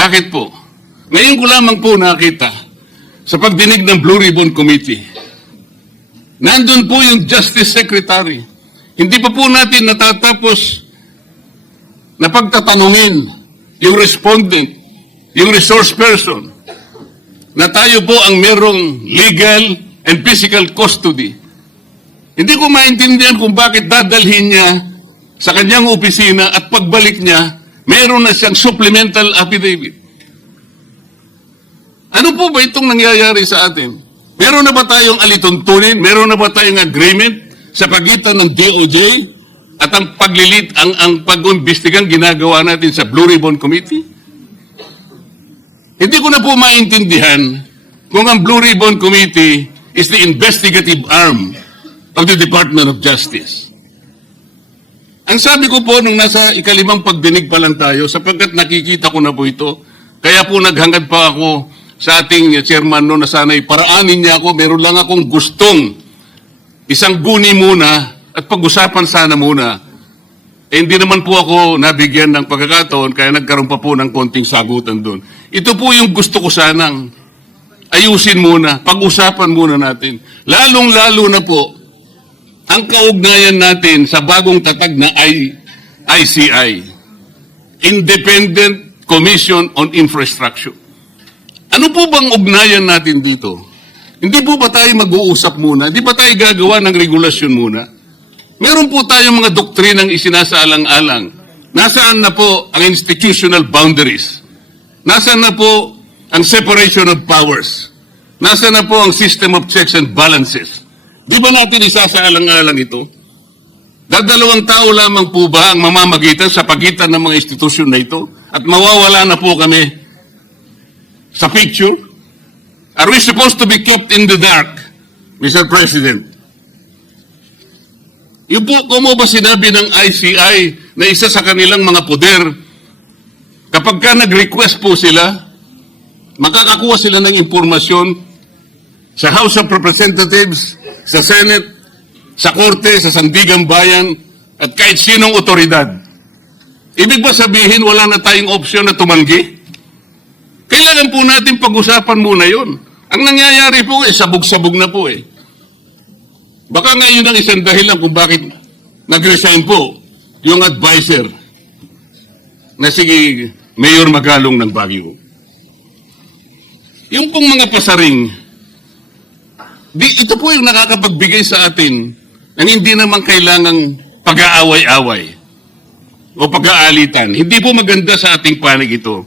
Bakit po? Ngayon ko lamang po nakita sa pagdinig ng Blue Ribbon Committee. Nandun po yung Justice Secretary. Hindi pa po natin natatapos na pagtatanungin yung respondent, yung resource person, na tayo po ang merong legal and physical custody. Hindi ko maintindihan kung bakit dadalhin niya sa kanyang opisina at pagbalik niya, meron na siyang supplemental affidavit. Ano po ba itong nangyayari sa atin? Meron na ba tayong alituntunin? Meron na ba tayong agreement sa pagitan ng DOJ at ang paglilit, ang, ang pag-imbestigang ginagawa natin sa Blue Ribbon Committee? Hindi ko na po maintindihan kung ang Blue Ribbon Committee is the investigative arm of the Department of Justice. Ang sabi ko po nung nasa ikalimang pagdinig pa lang tayo, sapagkat nakikita ko na po ito, kaya po naghangad pa ako sa ating chairman no na sana'y paraanin niya ako, meron lang akong gustong isang guni muna at pag-usapan sana muna. Eh, hindi naman po ako nabigyan ng pagkakataon kaya nagkaroon pa po ng konting sagutan doon. Ito po yung gusto ko sanang ayusin muna, pag-usapan muna natin. Lalong-lalo na po ang kaugnayan natin sa bagong tatag na ICI, Independent Commission on Infrastructure. Ano po bang ugnayan natin dito? Hindi po ba tayo mag-uusap muna? Hindi ba tayo gagawa ng regulasyon muna? Meron po tayong mga doktrinang isinasaalang-alang. Nasaan na po ang institutional boundaries? Nasaan na po ang separation of powers? Nasaan na po ang system of checks and balances? Di ba natin isasaalang-alang ito? Dadalawang tao lamang po ba ang mamamagitan sa pagitan ng mga institusyon na ito? At mawawala na po kami sa picture? Are we supposed to be kept in the dark, Mr. President? Yung po, kung mo ba sinabi ng ICI na isa sa kanilang mga poder, kapag ka nag-request po sila, makakakuha sila ng impormasyon sa House of Representatives, sa Senate, sa Korte, sa Sandigang Bayan, at kahit sinong otoridad. Ibig ba sabihin wala na tayong opsyon na tumanggi? Kailangan po natin pag-usapan muna yon. Ang nangyayari po eh, sabog-sabog na po eh. Baka nga yun ang isang dahilan kung bakit nag-resign po yung advisor na sige Mayor Magalong ng Baguio. Yung pong mga pasaring, di, ito po yung nakakapagbigay sa atin ng hindi naman kailangang pag-aaway-away o pag-aalitan. Hindi po maganda sa ating panig ito.